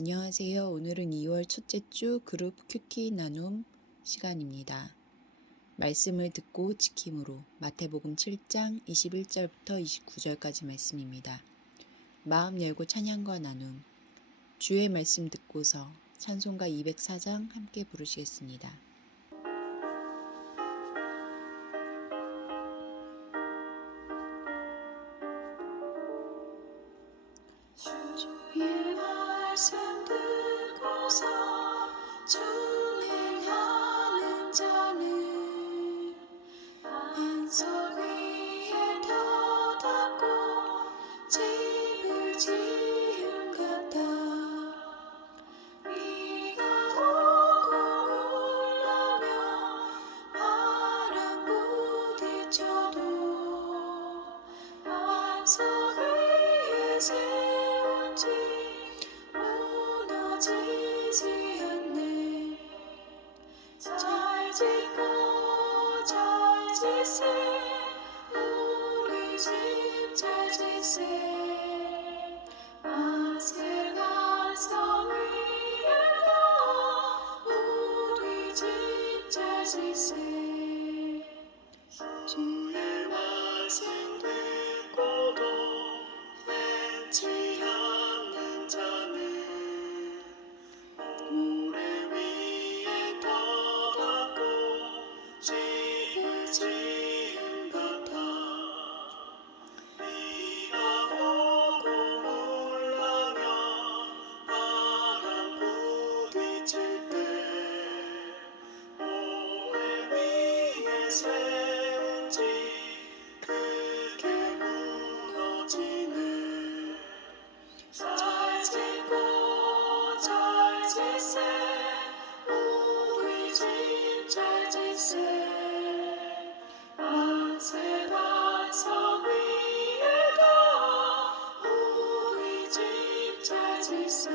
안녕하세요. 오늘은 2월 첫째 주 그룹 큐티 나눔 시간입니다. 말씀을 듣고 지킴으로 마태복음 7장 21절부터 29절까지 말씀입니다. 마음 열고 찬양과 나눔 주의 말씀 듣고서 찬송가 204장 함께 부르시겠습니다. 주의 말씀 듣고서 준행하는 자는 반석 위에 터닫고 집을 지은 같아. 비가 오고 울라며 바람 부딪혀도 반석 위에 세운 집 무너지지 않네. 잘 짓고 잘 짓세 우리 집 잘 짓세 만세 반석 위에 가 우리 집 잘 짓세 주의 말씀 듣고도 맺지 않는 자는 모래 위에 터닫고 집을 지은 같아. 비가 오고 울라며 바람 부딪힐 때 모래 위에 세운 집 크게 무너지네. 잘 짓고 잘 짓세 우리 집 잘 짓세 만세 반석 위에 가 우리 집 잘 짓세.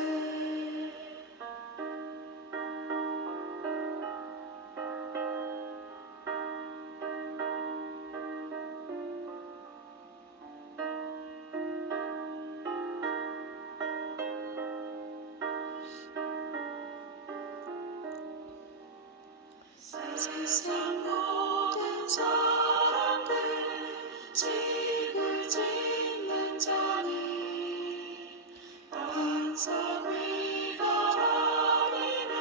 세상 모든 사람들 집을 짓는 자는 반석 위가 아니면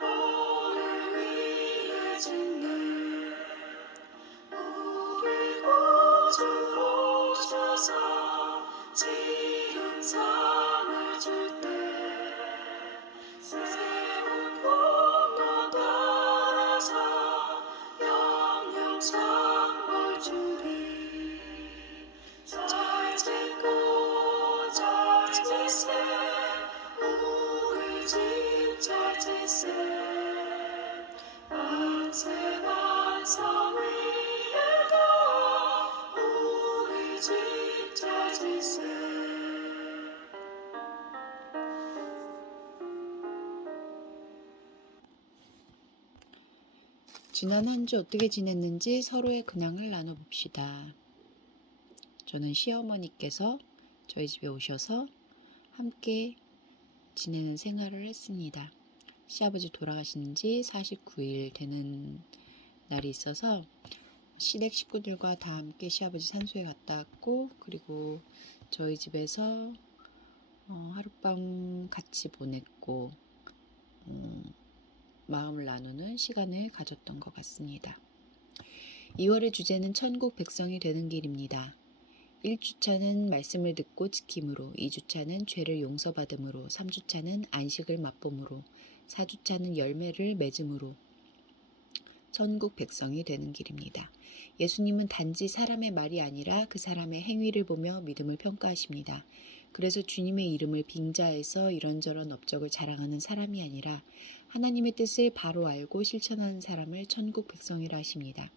모래 위에 짓네. 우리 구주 오셔서 지은 상을 줄 때 세운 공로 따라서 영영 상을 주리. 잘 짓고 잘 짓세 우리 집 잘 짓세 만세 반석 위에 가 우리 집 잘 짓세. 지난 한 주 어떻게 지냈는지 서로의 근황을 나눠봅시다. 저는 시어머니께서 저희 집에 오셔서 함께 지내는 생활을 했습니다. 시아버지 돌아가신 지 49일 되는 날이 있어서 시댁 식구들과 다 함께 시아버지 산소에 갔다 왔고, 그리고 저희 집에서 하룻밤 같이 보냈고 마음을 나누는 시간을 가졌던 것 같습니다. 2월의 주제는 천국 백성이 되는 길입니다. 1주차는 말씀을 듣고 지킴으로, 2주차는 죄를 용서받음으로, 3주차는 안식을 맛봄으로, 4주차는 열매를 맺음으로 천국 백성이 되는 길입니다. 예수님은 단지 사람의 말이 아니라 그 사람의 행위를 보며 믿음을 평가하십니다. 그래서 주님의 이름을 빙자해서 이런저런 업적을 자랑하는 사람이 아니라 하나님의 뜻을 바로 알고 실천하는 사람을 천국 백성이라 하십니다.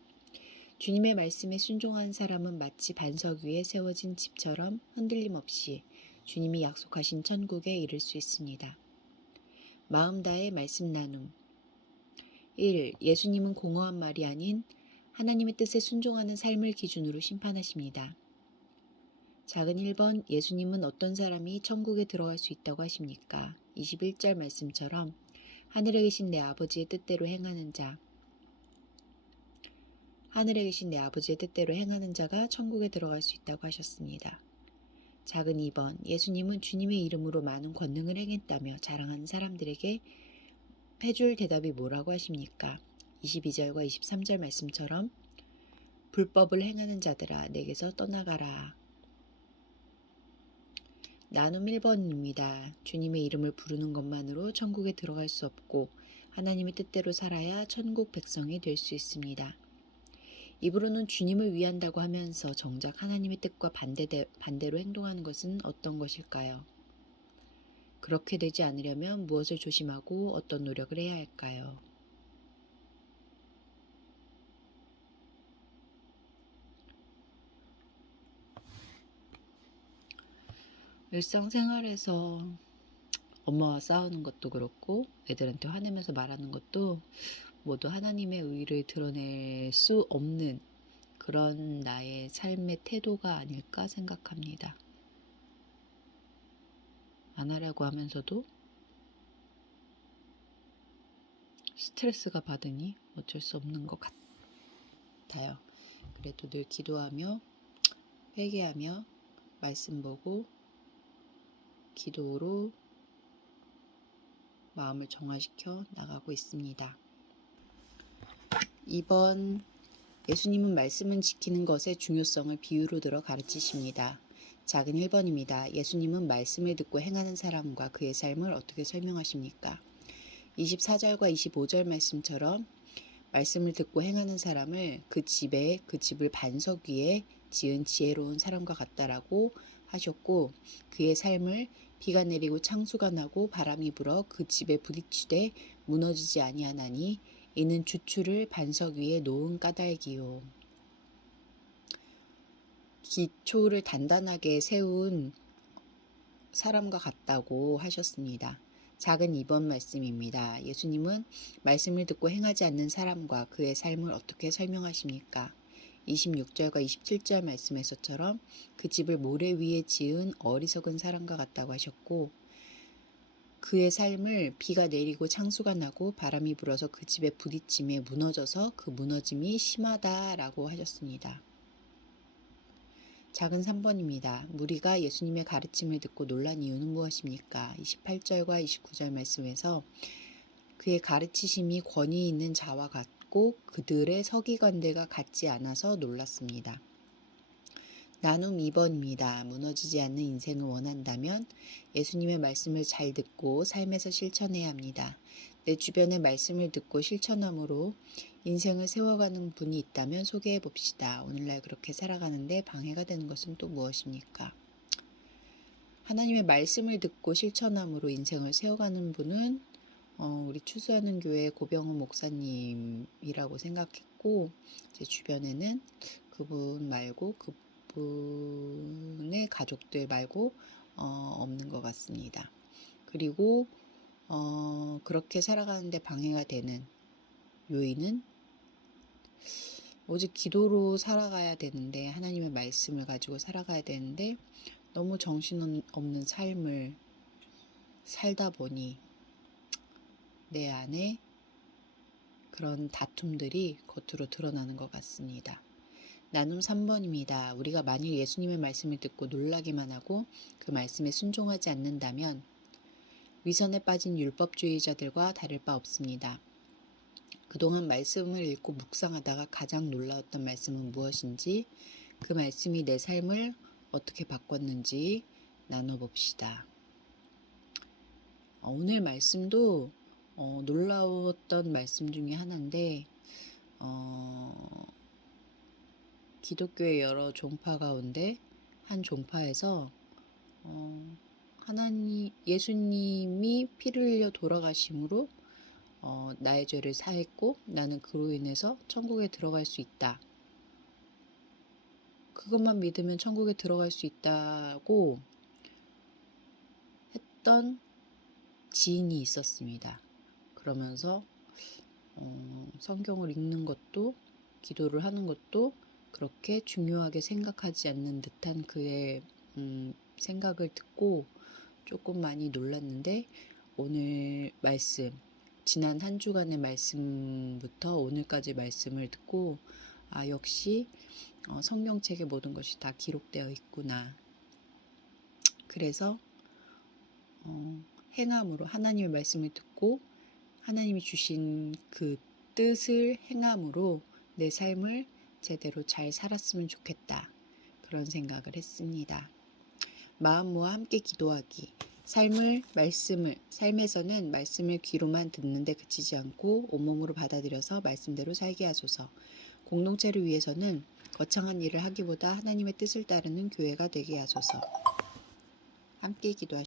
주님의 말씀에 순종한 사람은 마치 반석 위에 세워진 집처럼 흔들림 없이 주님이 약속하신 천국에 이를 수 있습니다. 마음 다해 말씀 나눔. 1. 예수님은 공허한 말이 아닌 하나님의 뜻에 순종하는 삶을 기준으로 심판하십니다. 작은 1번 예수님은 어떤 사람이 천국에 들어갈 수 있다고 하십니까? 21절 말씀처럼 하늘에 계신 내 아버지의 뜻대로 행하는 자, 하늘에 계신 내 아버지의 뜻대로 행하는 자가 천국에 들어갈 수 있다고 하셨습니다. 작은 2번 예수님은 주님의 이름으로 많은 권능을 행했다며 자랑하는 사람들에게 해줄 대답이 뭐라고 하십니까? 22절과 23절 말씀처럼 불법을 행하는 자들아 내게서 떠나가라. 나눔 1번입니다. 주님의 이름을 부르는 것만으로 천국에 들어갈 수 없고 하나님의 뜻대로 살아야 천국 백성이 될 수 있습니다. 입으로는 주님을 위한다고 하면서 정작 하나님의 뜻과 반대로 행동하는 것은 어떤 것일까요? 그렇게 되지 않으려면 무엇을 조심하고 어떤 노력을 해야 할까요? 일상생활에서 엄마와 싸우는 것도 그렇고 애들한테 화내면서 말하는 것도 모두 하나님의 의를 드러낼 수 없는 그런 나의 삶의 태도가 아닐까 생각합니다. 안 하려고 하면서도 스트레스가 받으니 어쩔 수 없는 것 같아요. 그래도 늘 기도하며 회개하며 말씀 보고 기도로 마음을 정화시켜 나가고 있습니다. 2번 예수님은 말씀은 지키는 것의 중요성을 비유로 들어 가르치십니다. 작은 1번입니다. 예수님은 말씀을 듣고 행하는 사람과 그의 삶을 어떻게 설명하십니까? 24절과 25절 말씀처럼 말씀을 듣고 행하는 사람을 그 집을 반석 위에 지은 지혜로운 사람과 같다라고 하셨고 그의 삶을 비가 내리고 창수가 나고 바람이 불어 그 집에 부딪히되 무너지지 아니하나니 이는 주추를 반석 위에 놓은 까닭이요. 기초를 단단하게 세운 사람과 같다고 하셨습니다. 작은 2번 말씀입니다. 예수님은 말씀을 듣고 행하지 않는 사람과 그의 삶을 어떻게 설명하십니까? 26절과 27절 말씀에서처럼 그 집을 모래 위에 지은 어리석은 사람과 같다고 하셨고 그의 삶을 비가 내리고 창수가 나고 바람이 불어서 그 집에 부딪힘에 무너져서 그 무너짐이 심하다라고 하셨습니다. 작은 3번입니다. 무리가 예수님의 가르침을 듣고 놀란 이유는 무엇입니까? 28절과 29절 말씀에서 그의 가르치심이 권위 있는 자와 같고 그들의 서기관들과 같지 않아서 놀랐습니다. 나눔 2번입니다. 무너지지 않는 인생을 원한다면 예수님의 말씀을 잘 듣고 삶에서 실천해야 합니다. 내 주변의 말씀을 듣고 실천함으로 인생을 세워가는 분이 있다면 소개해 봅시다. 오늘날 그렇게 살아가는데 방해가 되는 것은 또 무엇입니까? 하나님의 말씀을 듣고 실천함으로 인생을 세워가는 분은 우리 추수하는 교회 고병훈 목사님이라고 생각했고 제 주변에는 그분 말고 그분의 가족들 말고 없는 것 같습니다. 그리고 그렇게 살아가는데 방해가 되는 요인은 오직 기도로 살아가야 되는데 하나님의 말씀을 가지고 살아가야 되는데 너무 정신없는 삶을 살다 보니 내 안에 그런 다툼들이 겉으로 드러나는 것 같습니다. 나눔 3번입니다. 우리가 만일 예수님의 말씀을 듣고 놀라기만 하고 그 말씀에 순종하지 않는다면 위선에 빠진 율법주의자들과 다를 바 없습니다. 그동안 말씀을 읽고 묵상하다가 가장 놀라웠던 말씀은 무엇인지 그 말씀이 내 삶을 어떻게 바꿨는지 나눠봅시다. 오늘 말씀도 놀라웠던 말씀 중에 하나인데 기독교의 여러 종파 가운데 한 종파에서 예수님이 피를 흘려 돌아가심으로 나의 죄를 사했고 나는 그로 인해서 천국에 들어갈 수 있다. 그것만 믿으면 천국에 들어갈 수 있다고 했던 지인이 있었습니다. 그러면서 성경을 읽는 것도 기도를 하는 것도 그렇게 중요하게 생각하지 않는 듯한 그의 생각을 듣고 조금 많이 놀랐는데 오늘 말씀, 지난 한 주간의 말씀부터 오늘까지 말씀을 듣고 역시 성경책에 모든 것이 다 기록되어 있구나. 그래서 행함으로 하나님의 말씀을 듣고 하나님이 주신 그 뜻을 행함으로 내 삶을 제대로 잘 살았으면 좋겠다. 그런 생각을 했습니다. 마음 모아 함께 기도하기. 삶에서는 말씀을 귀로만 듣는데 그치지 않고 온몸으로 받아들여서 말씀대로 살게 하소서. 공동체를 위해서는 거창한 일을 하기보다 하나님의 뜻을 따르는 교회가 되게 하소서. 함께 기도하시죠.